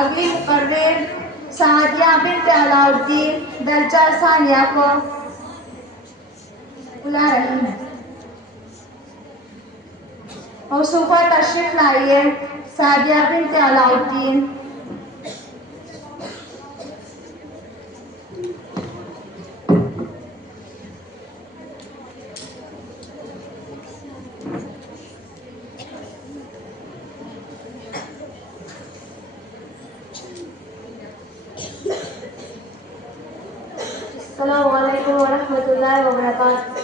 اگلی مقرر سعدیہ بنت علاؤالدین درجہ ثانیہ کو بلا رہی ہیں۔ موصوفہ تشریف لائیے سعدیہ بنت علاؤالدین۔ السلام علیکم ورحمۃ اللہ وبرکاتہ۔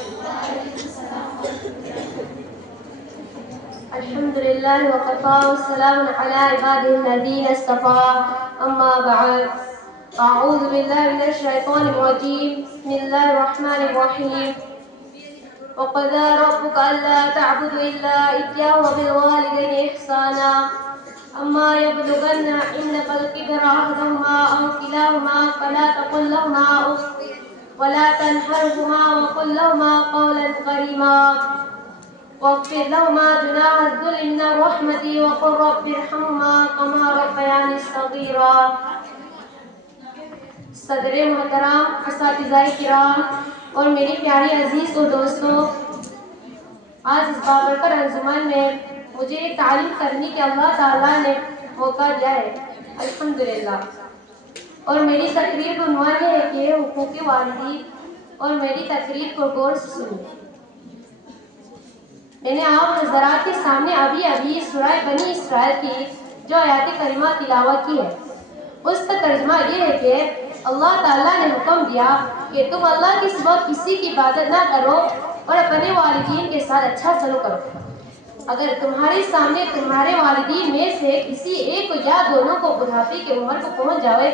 الحمد للہ وقفا والسلام علی عباده الذین اصطفى اما بعد اعوذ باللہ من الشیطان الرجیم بسم اللہ الرحمن الرحیم وقضى ربك ألا تعبدوا إلا إياه وبالوالدين إحسانا أما يبلغن عندك الكبر أحدهما أو كلاهما فلا تقل لهما أف ولا تنهرهما وقل لهما قولا كريما واخفض لهما جناح الذل من الرحمة وقل رب ارحمهما كما ربياني صغيرا۔ صدر محترم، اساتذہ کرام اور میری پیاری عزیز و دوستوں، آج اس بابرکت انجمن میں مجھے ایک تعلیم کرنے کے اللہ تعالیٰ نے موقع دیا ہے، الحمدللہ۔ اور میری تقریر کا عنوان یہ ہے کہ حقوق والدین، اور میری تقریر کو غور سے سنیں۔ میں نے آپ حضرات کے سامنے ابھی سورہ بنی اسرائیل کی جو آیات کریمہ تلاوت کی ہے، اس کا ترجمہ یہ ہے کہ اللہ تعالیٰ نے حکم دیا کہ تم اللہ کے سوا کسی کی عبادت نہ کرو اور اپنے والدین کے ساتھ اچھا سلوک کرو۔ اگر تمہارے سامنے تمہارے والدین میں سے کسی ایک کو یا دونوں کو بڑھاپے کی عمر کو پہنچ جائے،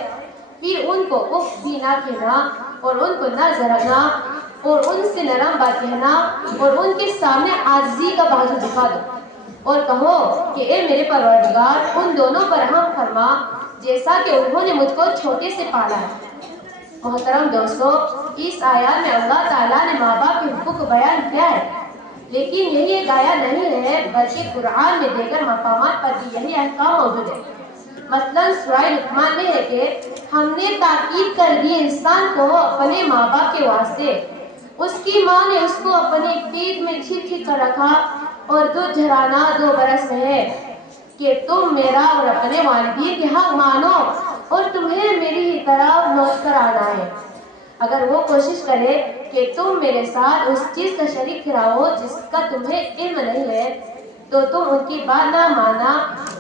پھر ان کو اف بھی نہ کہنا اور ان کو نہ ضرنا اور ان سے نرم بات کہنا اور ان کے سامنے عاجزی کا بازو دکھا دو اور کہو کہ اے میرے پروردگار ان دونوں پر رحم فرما جیسا کہ انہوں نے مجھ کو چھوٹے سے پالا ہے۔ محترم دوستو، اس آیات میں اللہ تعالیٰ نے ماں باپ کے حقوق کو بیان کیا ہے، لیکن یہی ایک آیت نہیں ہے بلکہ قرآن میں دیگر مقامات پر بھی یہی احکام موجود ہے۔ مثلاً سورہ لقمان میں ہے کہ ہم نے تاکید کر دی انسان کو اپنے ماں باپ کے واسطے، اس کی ماں نے اس کو اپنی پیٹ میں چھپ کر رکھا اور دودھ جھرانا 2 برس میں ہے کہ تم میرا اور اپنے والدین کے حق مانو اور تمہیں میری ہی طرف لوٹ کر آنا ہے۔ اگر وہ کوشش کرے کہ تم میرے ساتھ اس چیز کا شریک ٹھہراؤ جس کا تمہیں علم نہیں ہے تو تم ان کی بات نہ مانا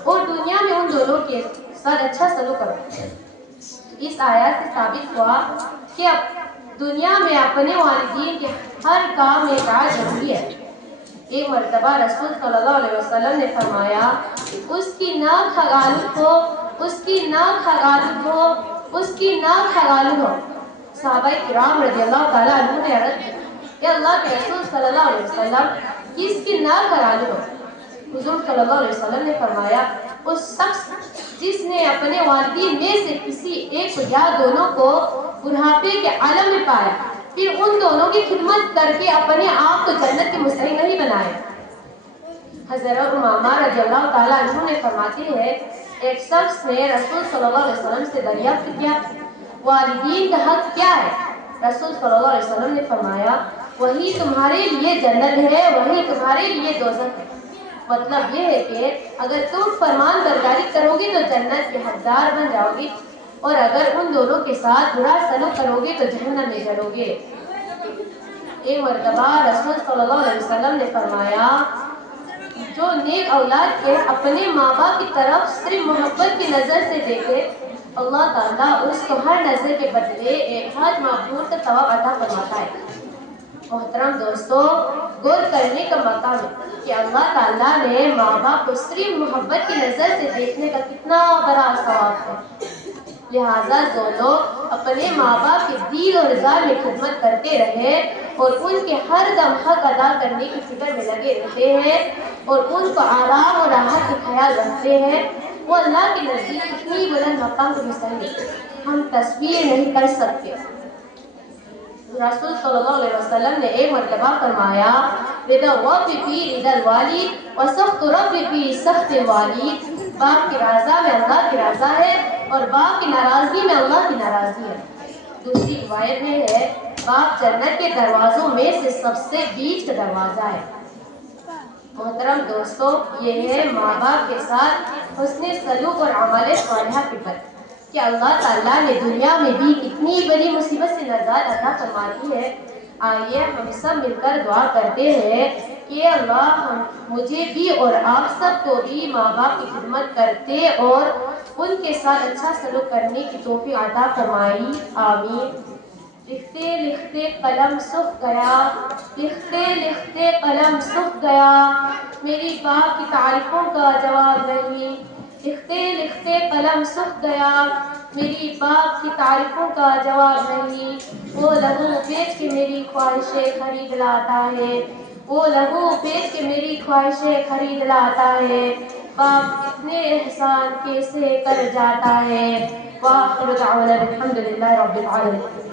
اور دنیا میں ان دونوں کے ساتھ اچھا سلوک کرو۔ اس آیات سے ثابت ہوا کہ دنیا میں اپنے والدین کے ہر کام میں اطاعت ضروری ہے۔ ایک مرتبہ رسول صلی اللہ علیہ وسلم نے فرمایا اس کی ناک حلال ہو، اس کی ناک حلال ہو، اس کی ناک حلال ہو۔ صحابہ کرام رضی اللہ تعالیٰ عنہ نے عرض کی کہ اللہ کے رسول صلی اللہ علیہ وسلم کس کی ناک حلال ہو؟ حضور صلی اللہ علیہ وسلم نے فرمایا اس شخص جس نے اپنے والدین میں سے کسی ایک یا دونوں کو بڑھاپے کے عالم میں پایا پھر ان دونوں کی خدمت کر کے اپنے آپ کو جنت کے مستحق نہیں بنائے۔ حضرت امامہ رضی اللہ تعالیٰ عنہ نے فرماتے ہیں ایک شخص نے رسول صلی اللہ علیہ وسلم سے دریافت کیا والدین کا حق کیا ہے؟ رسول صلی اللہ علیہ وسلم نے فرمایا وہی تمہارے لیے جنت ہے، وہی تمہارے لیے دوزخ ہے۔ مطلب یہ ہے کہ اگر تم فرمان برداری کرو گے تو جنت کے حقدار بن جاؤ گے اور اگر ان دونوں کے ساتھ برا سلوک کرو گے تو جہنم میں جلو گے۔ ایک مرتبہ رسول صلی اللہ علیہ وسلم نے فرمایا جو نیک اولاد کے اپنے ماں باپ کی طرف صرف محبت کی نظر سے دیکھے اللہ تعالیٰ اس کو ہر نظر کے بدلے ایک حج مغفور کا ثواب عطا فرماتا ہے۔ محترم دوستو، غور کرنے کا مقام ہے کہ اللہ تعالیٰ نے ماں باپ کو صرف محبت کی نظر سے دیکھنے کا کتنا بڑا ثواب ہے۔ لہٰذا جو لوگ اپنے ماں باپ کے دین اور رضا میں خدمت کرتے رہے اور ان کے ہر دم حق ادا کرنے کی فکر میں لگے رہتے ہیں اور ان کو آرام اور راحت کا خیال رکھتے ہیں وہ اللہ کے نزدیک اتنی بلند مقام کو مستحق ہم تصویر نہیں کر سکتے۔ رسول صلی اللہ علیہ وسلم نے ایک مرتبہ فرمایا رضا الرب فی رضا الوالد و سخط الرب فی سخط الوالد۔ باپ کی رضا میں اللہ کی رضا ہے اور باپ کی ناراضگی میں اللہ کی ناراضگی ہے۔ دوسری روایت میں ہے باپ جنت کے دروازوں میں سے سب سے بیچ کا دروازہ ہے۔ محترم دوستو، یہ ہے ماں باپ کے ساتھ حسن سلوک اور عمل صالحہ کی بات کہ اللہ تعالیٰ نے دنیا میں بھی اتنی بڑی مصیبت سے نجات عطا فرما دی ہے۔ آئیے ہم سب مل کر دعا کرتے ہیں کہ اللہ مجھے بھی اور آپ سب کو بھی ماں باپ کی خدمت کرتے اور ان کے ساتھ اچھا سلوک کرنے کی توفیق عطا فرمائی، آمین۔ لکھتے لکھتے قلم سوکھ گیا، لکھتے لکھتے قلم سوکھ گیا، میری باپ کی تعریفوں کا جواب نہیں۔ لکھتے لکھتے قلم سوکھ گیا، میری باپ کی تعریفوں کا جواب نہیں۔ وہ لہو بیچ کے میری خواہشیں خرید لاتا ہے، وہ لہو بیچ کے میری خواہشیں خرید لاتا ہے۔ باپ اتنے احسان کیسے کر جاتا ہے۔ وآخر دعوانا الحمد للہ رب العالمین۔